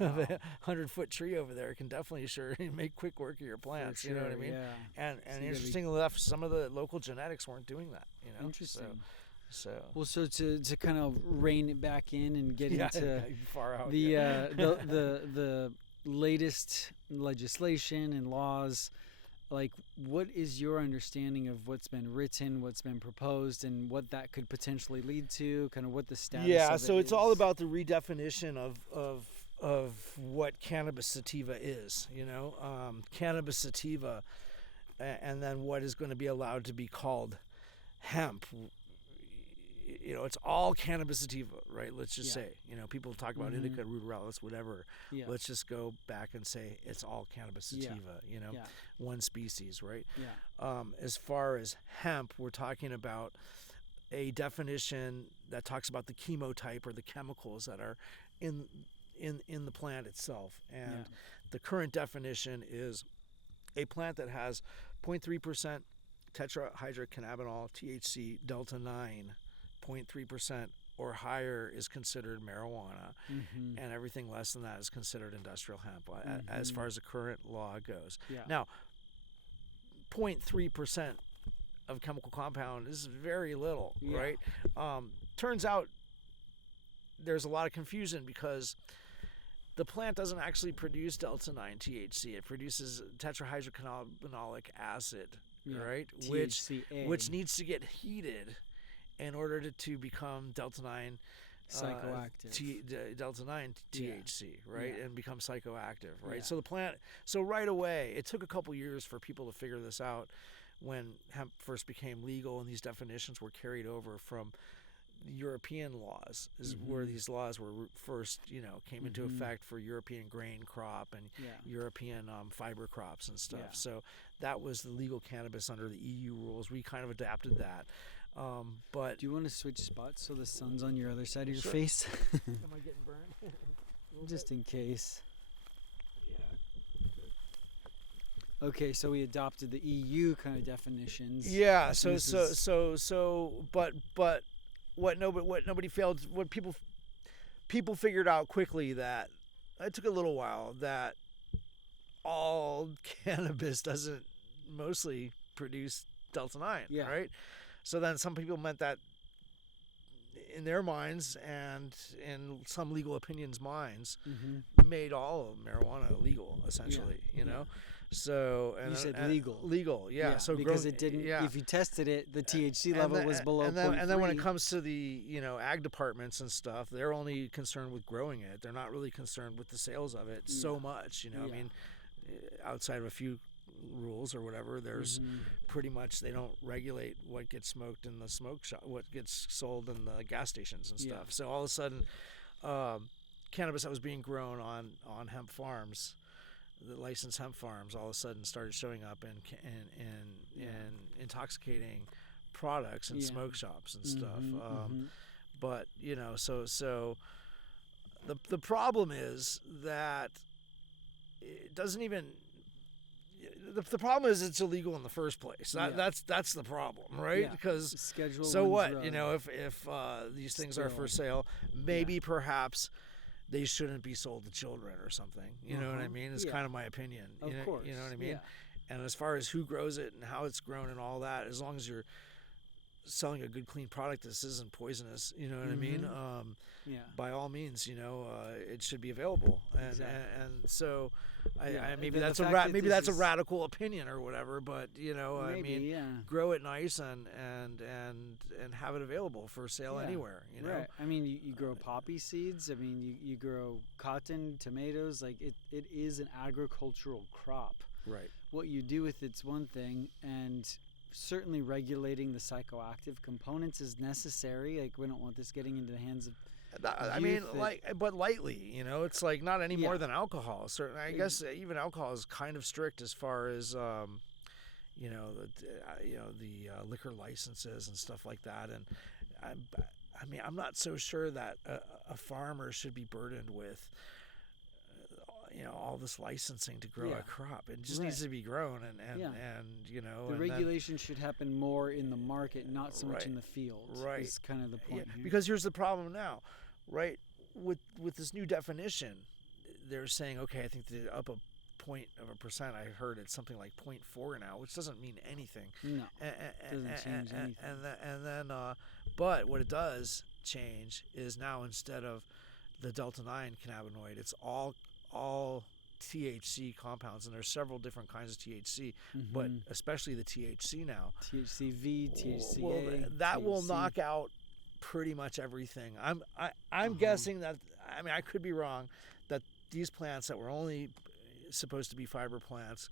of a 100-foot tree over there, it can definitely make quick work of your plants. You know what I mean? Yeah. And interestingly enough, some of the local genetics weren't doing that. Interesting. So to kind of rein it back in and get into far out, the latest legislation and laws. Like, what is your understanding of what's been written, what's been proposed, and what that could potentially lead to? Kind of what the status. Yeah, of so it it's all about the redefinition of what cannabis sativa is. Cannabis sativa, and then what is going to be allowed to be called hemp. It's all cannabis sativa, right? Let's just say, people talk about indica, ruderalis, whatever. Yeah. Let's just go back and say it's all cannabis sativa, one species, right? Yeah. As far as hemp, we're talking about a definition that talks about the chemotype or the chemicals that are in the plant itself. And the current definition is a plant that has 0.3% tetrahydrocannabinol, THC, delta 9. 0.3% or higher is considered marijuana, and everything less than that is considered industrial hemp, as far as the current law goes. Yeah. Now, 0.3% of chemical compound is very little, right? Turns out there's a lot of confusion because the plant doesn't actually produce delta 9 THC. It produces tetrahydrocannabinolic acid, right? THCA. Which needs to get heated in order to become delta 9 psychoactive, delta 9 THC, right, and become psychoactive, right? Yeah. So right away, it took a couple years for people to figure this out when hemp first became legal, and these definitions were carried over from European laws, is where these laws were first, came into effect for European grain crop and European fiber crops and stuff. So that was the legal cannabis under the EU rules. We kind of adapted that. But do you want to switch spots so the sun's on your other side of your face? Am I getting burned? Just in case. Yeah. Okay, so we adopted the EU kind of definitions. Yeah. But what nobody failed. What people figured out quickly, that it took a little while, that all cannabis doesn't mostly produce delta 9, right? So then some people meant that in their minds and in some legal opinions' minds, made all of marijuana illegal, essentially, So and you said legal. Legal, yeah. So because it didn't. If you tested it, the THC level was below 0.3. And then when it comes to the ag departments and stuff, they're only concerned with growing it. They're not really concerned with the sales of it so much. I mean, outside of a few rules or whatever, there's pretty much, they don't regulate what gets smoked in the smoke shop, what gets sold in the gas stations and stuff. So all of a sudden, cannabis that was being grown on hemp farms, the licensed hemp farms, all of a sudden started showing up in intoxicating products and smoke shops and stuff. But so the problem is that it doesn't even, the problem is it's illegal in the first place. That's the problem, right? Yeah. Because Schedule so one what? drug. You know, if these things are for sale, maybe perhaps they shouldn't be sold to children or something. You know what I mean? It's kind of my opinion. Of course. You know what I mean? Yeah. And as far as who grows it and how it's grown and all that, as long as you're selling a good, clean product, this isn't poisonous. You know what I mean? By all means, it should be available. And and so, maybe that's a radical opinion or whatever. But grow it nice and have it available for sale anywhere. You know? Right. I mean, you grow poppy seeds. I mean, you grow cotton, tomatoes. Like it is an agricultural crop. Right. What you do with it's one thing, and certainly regulating the psychoactive components is necessary. Like, we don't want this getting into the hands of but lightly, it's like not any more than alcohol. Certainly, I guess even alcohol is kind of strict as far as the liquor licenses and stuff like that. And I'm not so sure that a farmer should be burdened with all this licensing to grow a crop. It just needs to be grown, and the regulation should happen more in the market, not so much in the field. Right, is kind of the point here. Because here's the problem now, right? With this new definition, they're saying, okay, I think up a 0.1%. I heard it's something like 0.4 now, which doesn't mean anything. No, doesn't change anything. And then, but what it does change is now instead of the Delta 9 cannabinoid, it's all THC compounds, and there's several different kinds of THC, but especially the THC now. THCV, THCA. Well, that will knock out pretty much everything. I'm guessing that, I could be wrong, that these plants that were only supposed to be fiber plants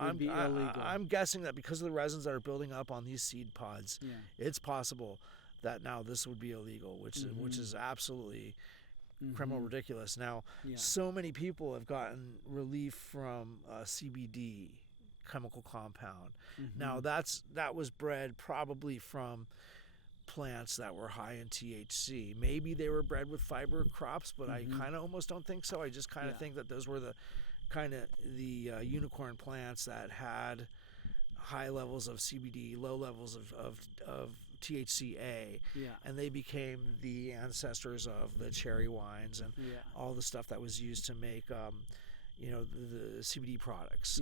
would be illegal. I'm guessing that because of the resins that are building up on these seed pods, it's possible that now this would be illegal, which is absolutely criminal ridiculous. Now, so many people have gotten relief from CBD chemical compound. Now, that was bred probably from plants that were high in THC. Maybe they were bred with fiber crops, but I kind of almost don't think so. I just kind of think that those were the unicorn plants that had high levels of CBD, low levels of THCA, and they became the ancestors of the cherry wines and all the stuff that was used to make the CBD products.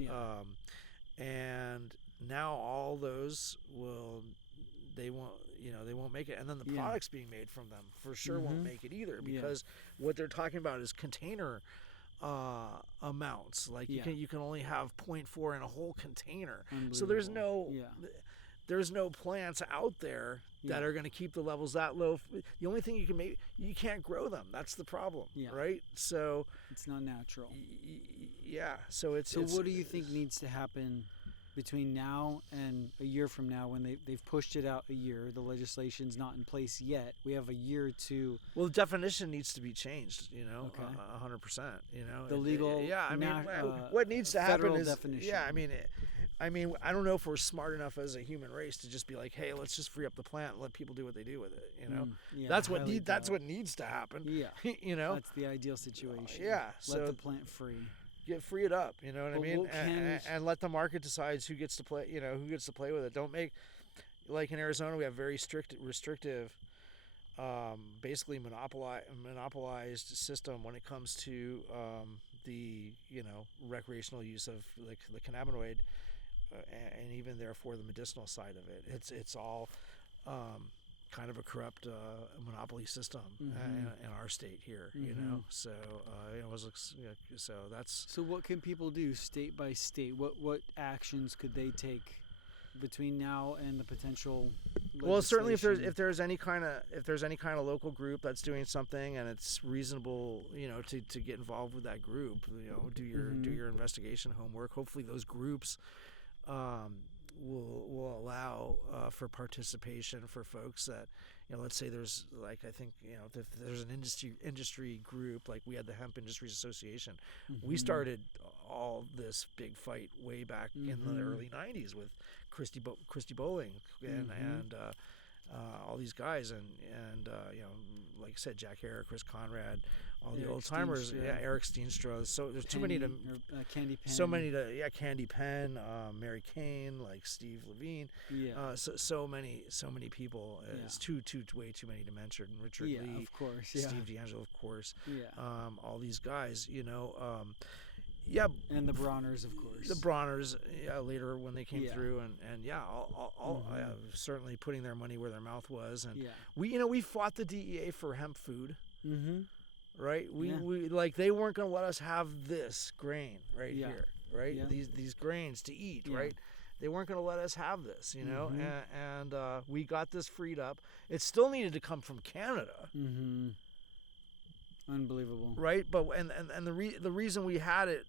And now all those they won't make it, and then the products being made from them for sure won't make it either, because what they're talking about is container amounts. Like you can only have 0.4 in a whole container, so there's no plants out there that are going to keep the levels that low. The only thing you can't grow them. That's the problem, right? So it's not natural. So what do you think needs to happen between now and a year from now, when they've pushed it out a year? The legislation's not in place yet. We have a year to. Well, the definition needs to be changed. 100%. The legal. What needs to happen is definition. I mean, I don't know if we're smart enough as a human race to just be like, hey, let's just free up the plant and let people do what they do with it. That's what needs to happen. That's the ideal situation. Let the plant free. Free it up. You know what I mean? And let the market decide who gets to play. Who gets to play with it. Don't make, like in Arizona, we have very restrictive, basically monopolized system when it comes to the recreational use of like the cannabinoid. And even therefore the medicinal side of it, it's all kind of a corrupt monopoly system in our state here. So so that's. So what can people do state by state? What actions could they take between now and the potential legislation? Well, certainly if there's any kind of local group that's doing something and it's reasonable, to get involved with that group, do your investigation homework. Hopefully those groups will allow for participation for folks that, let's say there's like, I think, if there's an industry group, like we had the Hemp Industries Association. We started all this big fight way back in the early 90s with Christy Bowling and all these guys, and like I said, Jack Hare, Chris Conrad, all the Eric old timers. Steenstra. Yeah, Eric Steenstra. So there's too many to. Candy Pen. So many to. Yeah, Candy Pen, Mary Kane, like Steve Levine. Yeah. So many people. It's way too many to mention. Richard Lee, of course. Yeah. Steve D'Angelo, of course. Yeah. All these guys, And the Bronners, of course. The Bronners, later when they came Yeah. through, and all certainly putting their money where their mouth was, and Yeah. we fought the DEA for hemp food, Mm-hmm. right? We they weren't going to let us have this grain here, right? Yeah. These grains to eat, Yeah. right? They weren't going to let us have this, Mhm. and we got this freed up. It still needed to come from Canada. Mm-hmm. Unbelievable. Right, but the reason we had it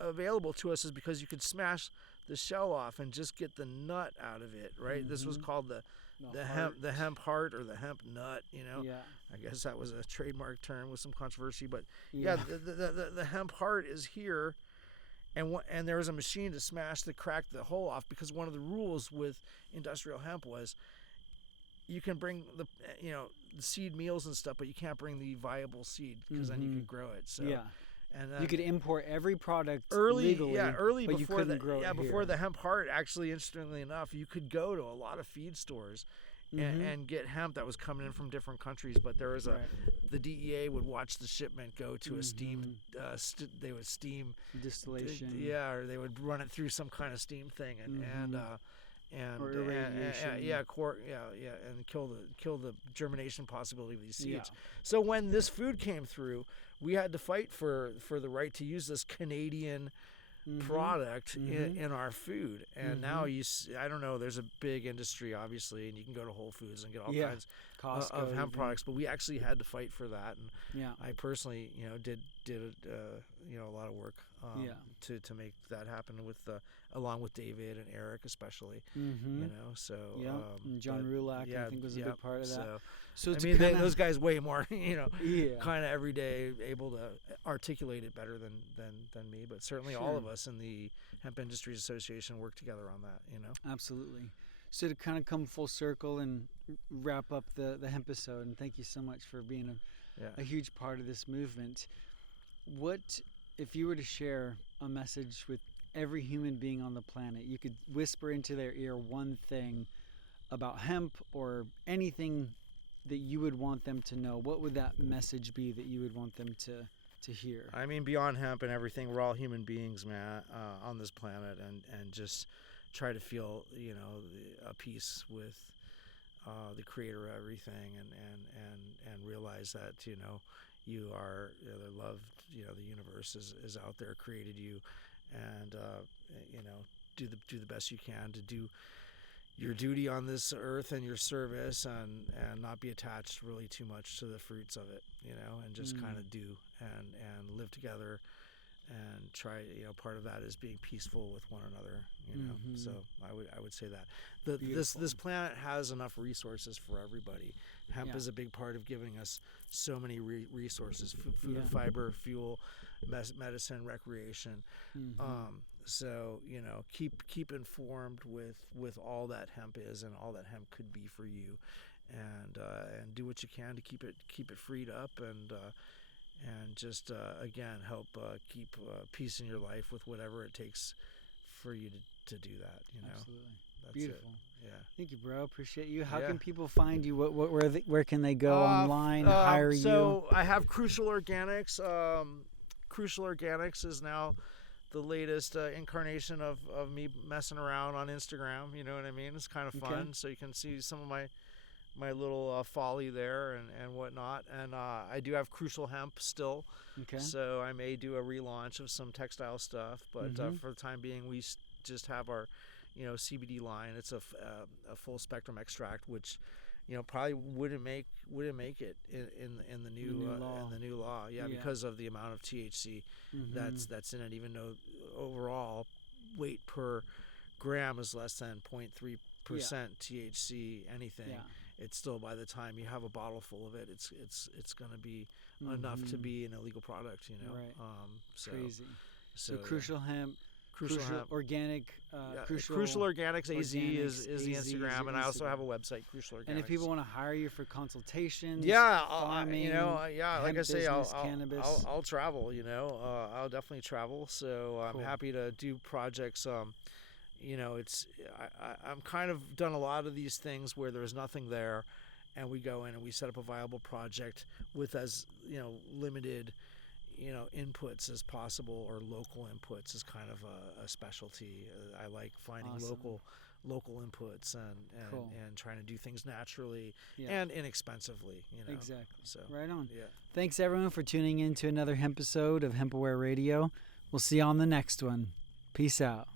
available to us is because you could smash the shell off and just get the nut out of it, right? Mm-hmm. This was called the hemp heart or the hemp nut, Yeah. I guess that was a trademark term with some controversy, but the hemp heart is here, and there was a machine to crack the hole off, because one of the rules with industrial hemp was you can bring the seed meals and stuff, but you can't bring the viable seed, because then you could grow it. So and you could import every product legally, but before you couldn't grow it before here. the hemp heart. Actually, interestingly enough, you could go to a lot of feed stores and get hemp that was coming in from different countries, but there was the DEA would watch the shipment go to a steam they would steam distillation, or they would run it through some kind of steam thing and or irradiation. And kill the germination possibility of these seeds. Yeah. So when this food came through, we had to fight for the right to use this Canadian product in our food. And now I don't know, there's a big industry, obviously, and you can go to Whole Foods and get all kinds of hemp products, but we actually had to fight for that. And I personally, did a lot of work to make that happen along with David and Eric especially. So and John Rulak, I think, was a big part of that. So I mean, those guys way more, kind of every day able to articulate it better than me, but certainly all of us in the Hemp Industries Association work together on that. Absolutely. So to kind of come full circle and wrap up the hemp episode, and thank you so much for being a huge part of this movement. What if you were to share a message with every human being on the planet? You could whisper into their ear one thing about hemp or anything that you would want them to know. What would that message be that you would want them to hear? I mean, beyond hemp and everything, we're all human beings, man, on this planet, and just try to feel, a peace with the creator of everything, and realize that, you are loved, the universe is out there, created you, and do the best you can to do your duty on this earth and your service, and not be attached really too much to the fruits of it, and just kind of do and live together, and try, part of that is being peaceful with one another, so I would say that this planet has enough resources for everybody. Hemp is a big part of giving us so many resources: food, fiber, fuel, medicine, recreation. So keep informed with all that hemp is and all that hemp could be for you, and do what you can to keep it freed up, and just again help keep peace in your life with whatever it takes for you to do that. Absolutely. That's beautiful. It. Thank you, bro. Appreciate you. How can people find you? Where can they go online? Hire you? So I have Crucial Organics. Crucial Organics is now the latest incarnation of me messing around on Instagram. You know what I mean? It's kind of fun. So you can see some of my little folly there and whatnot. And I do have Crucial Hemp still. Okay. So I may do a relaunch of some textile stuff, but for the time being, we just have our CBD line. It's a full spectrum extract, which probably wouldn't make it in the new law. Because of the amount of THC that's in it. Even though overall weight per gram is less than 0.3% THC anything, it's still, by the time you have a bottle full of it, it's going to be enough to be an illegal product. Right. So crazy. So Crucial Hemp. Crucial Hemp. Organic. Crucial Organics AZ is the AZ is Instagram, your and I also Instagram. have a website, Crucial Organics. And if people want to hire you for consultations, farming, like hemp I say, business, cannabis. I'll travel. I'll definitely travel. So I'm Cool. happy to do projects. I'm kind of done a lot of these things where there's nothing there, and we go in and we set up a viable project with as limited inputs as possible, or local inputs is kind of a specialty. I like finding Awesome. local inputs and Cool. and trying to do things naturally Yeah. and inexpensively. Exactly. So Right on. yeah. Thanks everyone for tuning in to another Hemp episode of HempAware Radio. We'll see you on the next one. Peace out.